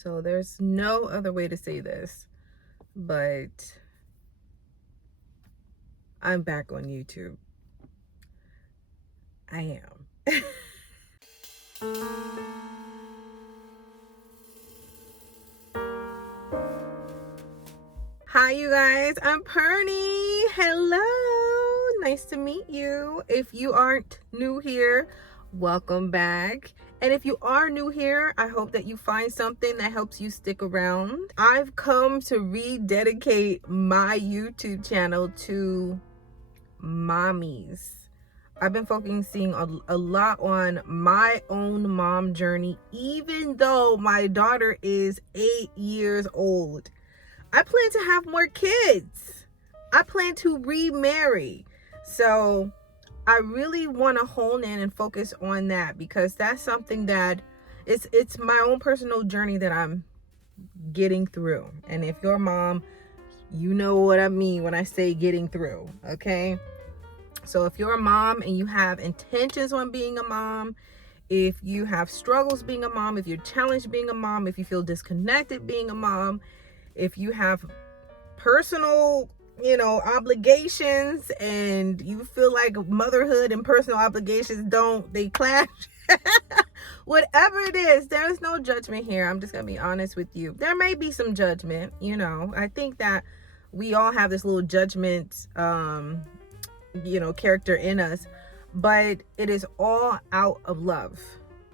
So there's no other way to say this, but I'm back on YouTube. I am. Hi, you guys. I'm Perni. Hello. Nice to meet you. If you aren't new here, welcome back. And if you are new here, I hope that you find something that helps you stick around. I've come to rededicate my YouTube channel to mommies. I've been focusing a lot on my own mom journey, even though my daughter is 8 years old. I plan to have more kids. I plan to remarry. So I really want to hone in and focus on that, because that's something that it's my own personal journey that I'm getting through. And if you're a mom, you know what I mean when I say getting through, okay? So if you're a mom and you have intentions on being a mom, if you have struggles being a mom, if you're challenged being a mom, if you feel disconnected being a mom, if you have personal, obligations and you feel like motherhood and personal obligations they clash, whatever it is, there is no judgment here. I'm just gonna be honest with you. There may be some judgment, I think that we all have this little judgment, character in us, but it is all out of love.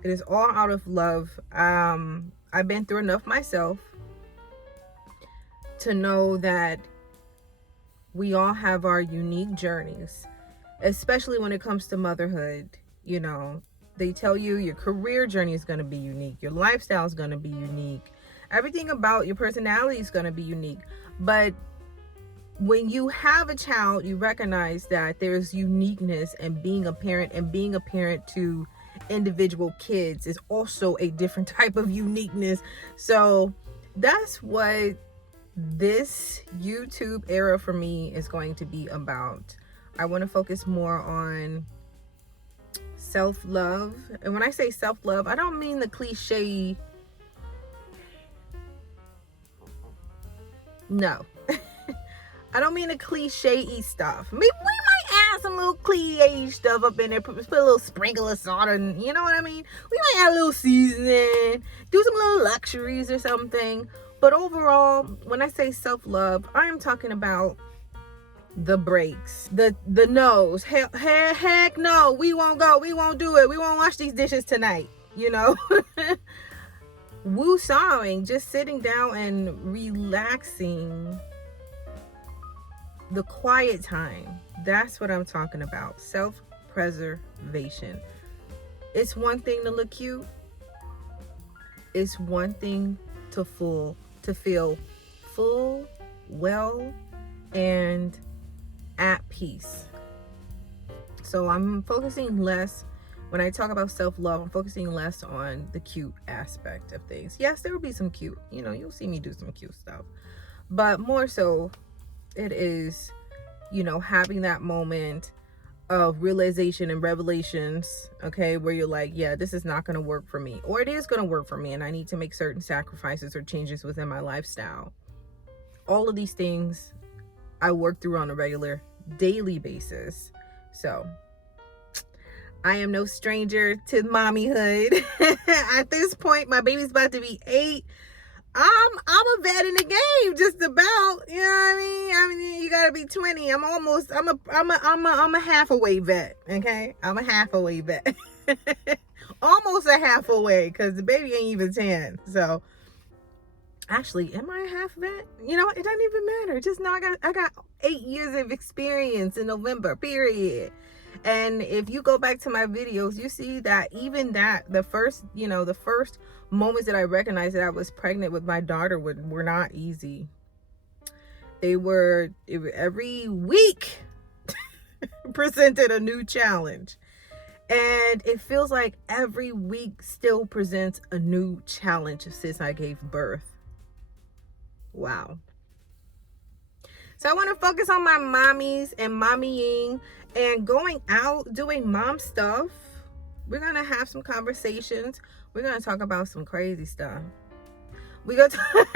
It is all out of love. I've been through enough myself to know that we all have our unique journeys, especially when it comes to motherhood. They tell you your career journey is going to be unique, your lifestyle is going to be unique, everything about your personality is going to be unique. But when you have a child, you recognize that there's uniqueness in being a parent, and being a parent to individual kids is also a different type of uniqueness. So that's what this YouTube era for me is going to be about. I want to focus more on self-love. And when I say self-love, I don't mean the cliche. No. I don't mean the cliche-y stuff. We might add some little cliche stuff up in there, put a little sprinkle of salt, and you know what I mean? We might add a little seasoning, do some little luxuries or something. But overall, when I say self-love, I am talking about the breaks, the no's. Heck no, we won't go, we won't do it, we won't wash these dishes tonight, Woo-sawing, just sitting down and relaxing, the quiet time. That's what I'm talking about. Self-preservation. It's one thing to look cute. It's one thing to feel full, well, and at peace. So I'm focusing less, when I talk about self-love, I'm focusing less on the cute aspect of things. Yes, there will be some cute, you'll see me do some cute stuff, but more so it is, having that moment of realization and revelations, okay, where you're like, yeah, this is not going to work for me, or it is going to work for me, and I need to make certain sacrifices or changes within my lifestyle. All of these things I work through on a regular, daily basis. So I am no stranger to mommyhood. At this point, my baby's about to be 8. I'm a vet in the game, just about. You know what I mean? I mean, you gotta be 20. I'm a half-away vet. Okay, I'm a half-away vet. Almost a half-away, because the baby ain't even 10. So, actually, am I a half vet? It doesn't even matter. Just know I got 8 years of experience in November. Period. And if you go back to my videos, you see that even that the first moments that I recognized that I was pregnant with my daughter were not easy. Every week presented a new challenge. And it feels like every week still presents a new challenge since I gave birth. Wow. So I want to focus on my mommies and mommying and going out, doing mom stuff. We're going to have some conversations. We're going to talk about some crazy stuff. We're gonna talk,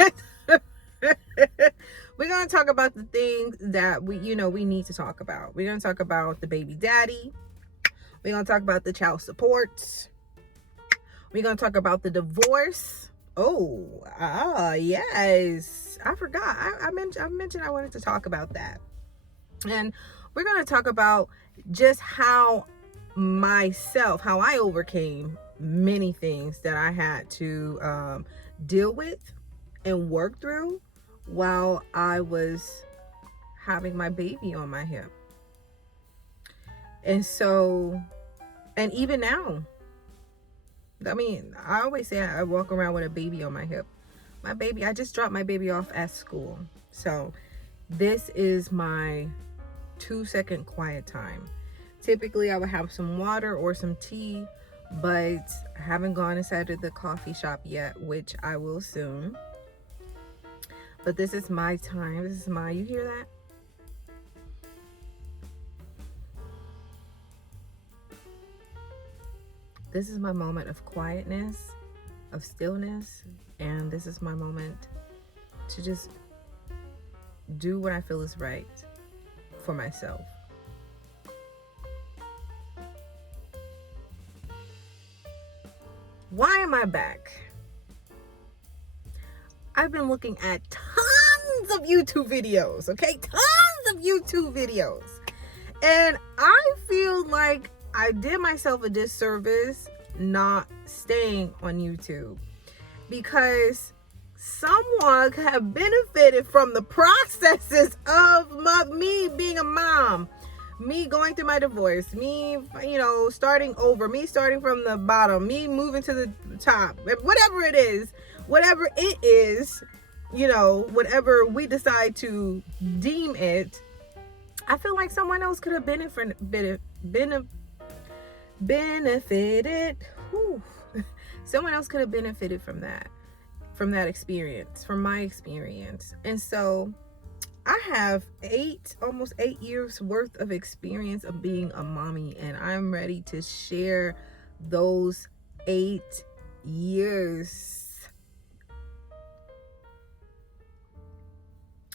we're gonna talk about the things that we need to talk about. We're gonna talk about the baby daddy. We're gonna talk about the child support. We're gonna talk about the divorce. Yes, I forgot. I mentioned I wanted to talk about that. And we're going to talk about just how I overcame many things that I had to deal with and work through while I was having my baby on my hip. And so, and even now, I mean, I always say I walk around with a baby on my hip. I just dropped my baby off at school. So this is my 2-second quiet time. Typically I would have some water or some tea, but I haven't gone inside of the coffee shop yet, which I will soon. But this is my time. You hear that? This is my moment of quietness, of stillness, and this is my moment to just do what I feel is right for myself. Why am I back? I've been looking at tons of YouTube videos, okay? Tons of YouTube videos. And I feel like I did myself a disservice not staying on YouTube, because someone could have benefited from the processes of me being a mom, me going through my divorce, me, starting over, me starting from the bottom, me moving to the top, whatever it is, whatever we decide to deem it. I feel like someone else could have benefited. Someone else could have benefited from that experience, from my experience. And so I have almost 8 years worth of experience of being a mommy, and I'm ready to share those 8 years.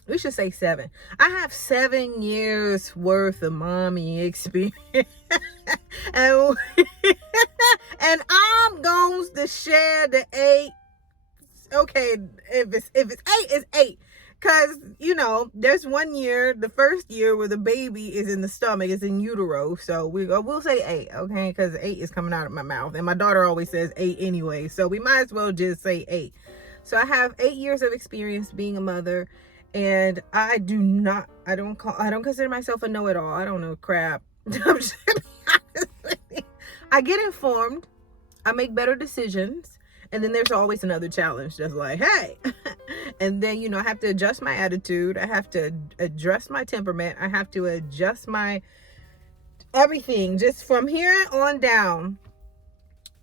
We should say 7. I have 7 years worth of mommy experience. and I'm going to share the 8. Okay, if it's 8, it's 8. Because, there's 1 year, the first year, where the baby is in the stomach, is in utero. So we'll say 8, okay? Because 8 is coming out of my mouth. And my daughter always says 8 anyway. So we might as well just say 8. So I have 8 years of experience being a mother. And I don't consider myself a know-it-all. I don't know crap. I get informed. I make better decisions. And then there's always another challenge that's like, hey. And then, I have to adjust my attitude. I have to address my temperament. I have to adjust my everything, just from here on down.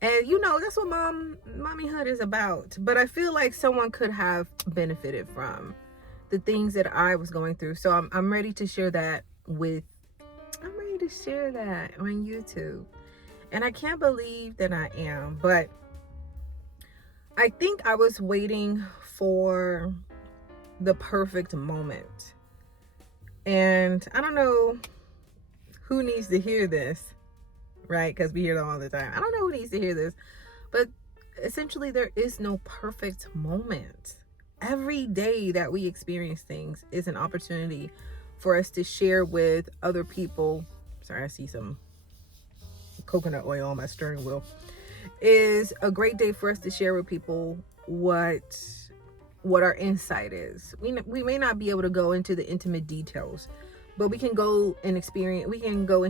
And, that's what mommyhood is about. But I feel like someone could have benefited from the things that I was going through. So I'm ready to share that on YouTube. And I can't believe that I am, but I think I was waiting for the perfect moment. And I don't know who needs to hear this, right? Because we hear it all the time. I don't know who needs to hear this, but essentially there is no perfect moment. Every day that we experience things is an opportunity for us to share with other people. Sorry, I see some coconut oil on my steering wheel. Is a great day for us to share with people what our insight is. We may not be able to go into the intimate details, but we can go and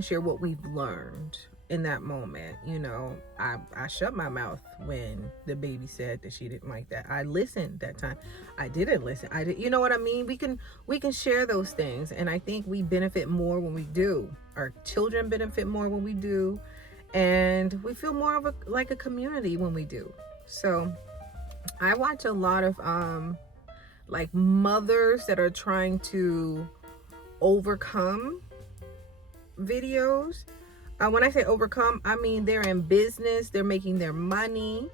share what we've learned in that moment. I shut my mouth when the baby said that she didn't like that. I listened that time. I didn't listen. You know what I mean? We can share those things, and I think we benefit more when we do. Our children benefit more when we do, and we feel more of like a community when we do. So I watch a lot of like mothers that are trying to overcome videos. When I say overcome, I mean they're in business, they're making their money,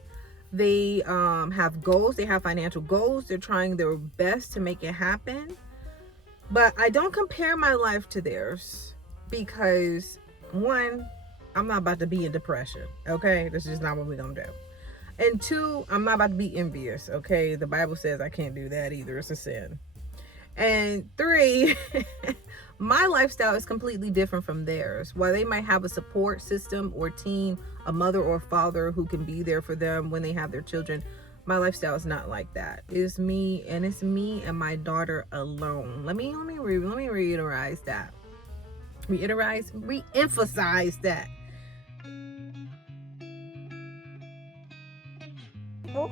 They have goals. They have financial goals. They're trying their best to make it happen. But I don't compare my life to theirs because, one, I'm not about to be in depression, okay? This is just not what we're gonna do. And two, I'm not about to be envious, okay? The Bible says I can't do that either. It's a sin. And three, my lifestyle is completely different from theirs. While they might have a support system or team, a mother or father who can be there for them when they have their children, my lifestyle is not like that. It's me and my daughter alone. Let me reiterate that. Re-emphasize that. Oh,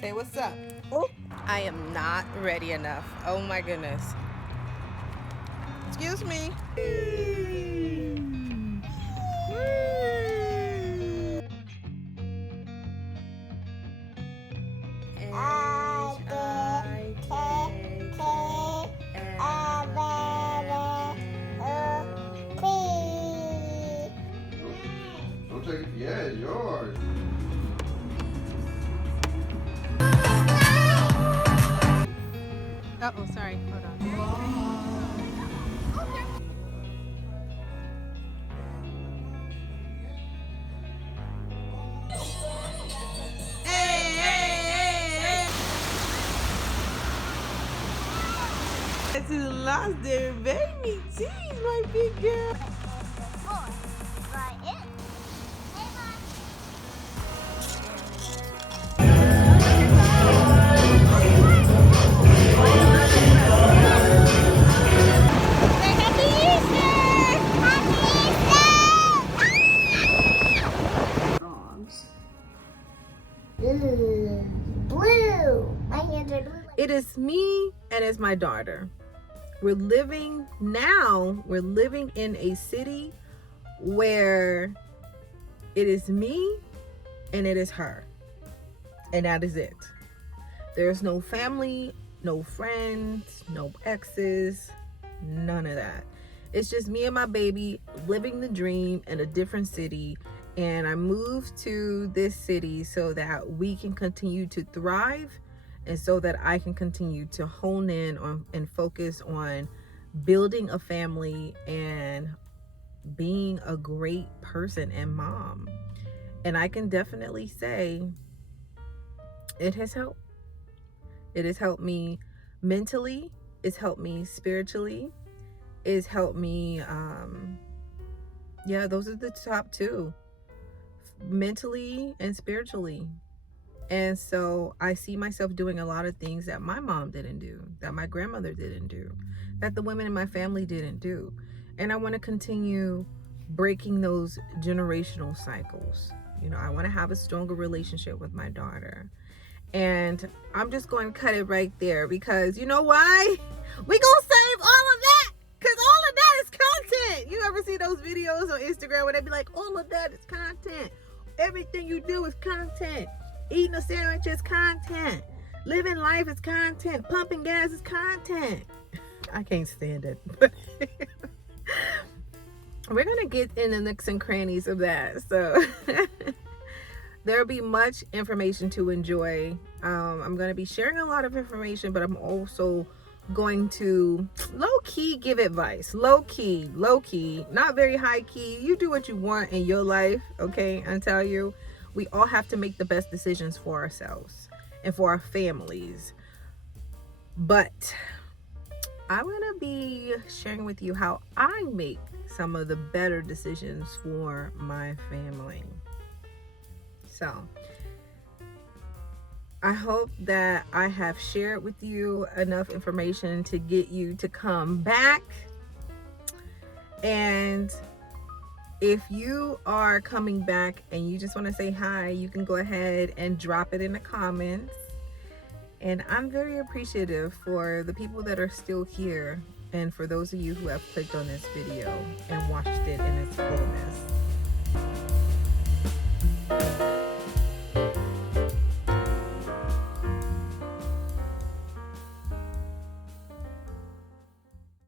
say what's up. Oh, I am not ready enough. Oh my goodness. Excuse me. Don't take it. Yeah, it's yours. Oh, sorry. Hold on. To lost their baby teeth, my big girl. Blue. My hands are blue. It is me and it's my daughter. We're living in a city where it is me and it is her. And that is it. There's no family, no friends, no exes, none of that. It's just me and my baby living the dream in a different city. And I moved to this city so that we can continue to thrive and so that I can continue to hone in on and focus on building a family and being a great person and mom. And I can definitely say it has helped. It has helped me mentally. It's helped me spiritually. It's helped me, yeah, those are the top two. Mentally and spiritually. And so I see myself doing a lot of things that my mom didn't do, that my grandmother didn't do, that the women in my family didn't do. And I want to continue breaking those generational cycles. You know, I want to have a stronger relationship with my daughter. And I'm just going to cut it right there because you know why? We gonna save all of that because all of that is content. You ever see those videos on Instagram where they be like, all of that is content. Everything you do is content. Eating a sandwich is content. Living life is content. Pumping gas is content. I can't stand it. We're going to get in the nooks and crannies of that. So there'll be much information to enjoy. I'm going to be sharing a lot of information, but I'm also going to low-key give advice. Low-key, not very high-key. You do what you want in your life, okay? I tell you, we all have to make the best decisions for ourselves and for our families. But I'm going to be sharing with you how I make some of the better decisions for my family. So I hope that I have shared with you enough information to get you to come back. And if you are coming back and you just want to say hi, you can go ahead and drop it in the comments. And I'm very appreciative for the people that are still here and for those of you who have clicked on this video and watched